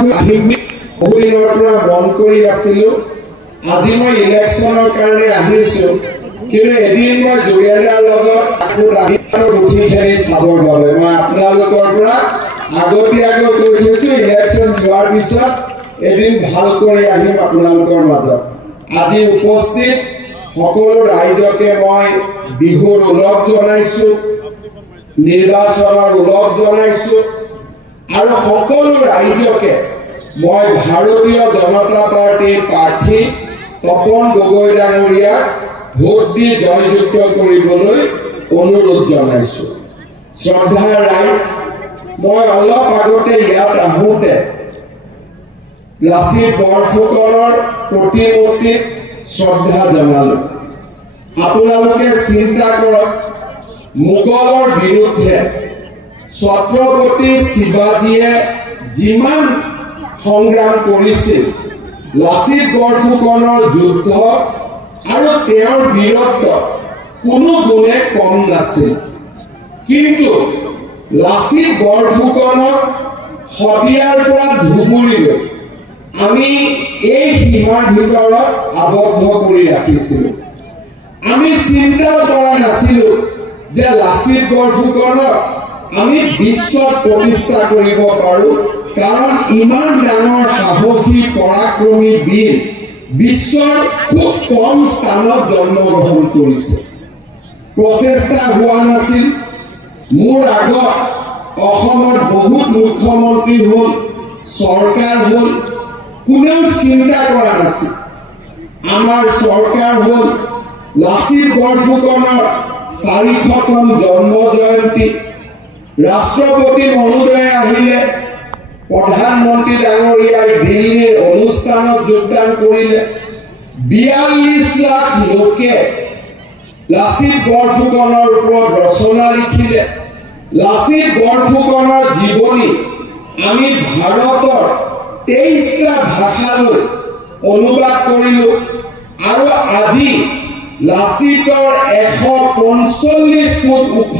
বহুদিনৰ পৰা মন কৰি আছিলো আজি মই ইলেকশ্যনৰ কাৰণে আহিছো কিন্তু এদিন মই জুৰিয়াৰ লগত আকৌ ৰাহিৰ উঠিখিনি চাবৰ বাবে মই আপোনালোকৰ পৰা আগতীয়াকৈ কৈ থৈছো ইলেকশ্যন যোৱাৰ পিছত এদিন ভাল কৰি আহিম আপোনালোকৰ মাজত আজি উপস্থিত সকলো ৰাইজকে মই বিহুৰ উলভ জনাইছো নিৰ্বাচনৰ উলভ জনাইছো আৰু সকলো ৰাইজকে মই ভাৰতীয় জনতা পাৰ্টিৰ প্ৰাৰ্থী তপন গগৈ ডাঙৰীয়াক ভোট দি জয়যুক্ত কৰিবলৈ অনুৰোধ জনাইছো শ্ৰদ্ধাৰ ৰাইজ মই অলপ আগতে ইয়াত আহোঁতে লাচিত বৰফুকনৰ প্ৰতিমূৰ্তিত শ্ৰদ্ধা জনালো আপোনালোকে চিন্তা কৰক মোগলৰ বিৰুদ্ধে ছত্ৰপতি শিৱাজীয়ে যিমান সংগ্ৰাম কৰিছিল লাচিত বৰফুকনৰ যুদ্ধ আৰু তেওঁৰ বীৰত্ব কোনো গুণে কম নাছিল কিন্তু লাচিত বৰফুকনক শদিয়াৰ পৰা ধুবুৰীলৈ আমি এই সীমাৰ ভিতৰত আবদ্ধ কৰি ৰাখিছিলো আমি চিন্তা কৰা নাছিলো যে লাচিত বৰফুকনক আমি বিশ্বত প্ৰতিষ্ঠা কৰিব পাৰো কাৰণ ইমান ডাঙৰ সাহসী পৰাক্ৰমী বীৰ বিশ্বৰ খুব কম স্থানত জন্মগ্ৰহণ কৰিছে প্ৰচেষ্টা হোৱা নাছিল মোৰ আগত অসমত বহুত মুখ্যমন্ত্ৰী হ'ল চৰকাৰ হ'ল কোনেও চিন্তা কৰা নাছিল আমাৰ চৰকাৰ হ'ল লাচিত বৰফুকনৰ 400তম জন্ম জয়ন্তী ৰাষ্ট্ৰপতি মহোদয় আহিলে প্ৰধানমন্ত্ৰী ডাঙৰীয়াই দিল্লীৰ অনুষ্ঠানত যোগদান কৰিলে 42 লাখ লোকে লাচিত বৰফুকনৰ ওপৰত ৰচনা লিখিলে লাচিত বৰফুকনৰ জীৱনী আমি ভাৰতৰ 23টা ভাষালৈ অনুবাদ কৰিলো আৰু আজি লাচিতৰ 145 ফুট ওখ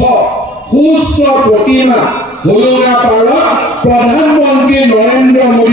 সুউচ্চ প্ৰতিমা হোলোঙা পাৰত প্ৰধানমন্ত্ৰী নৰেন্দ্ৰ মোদী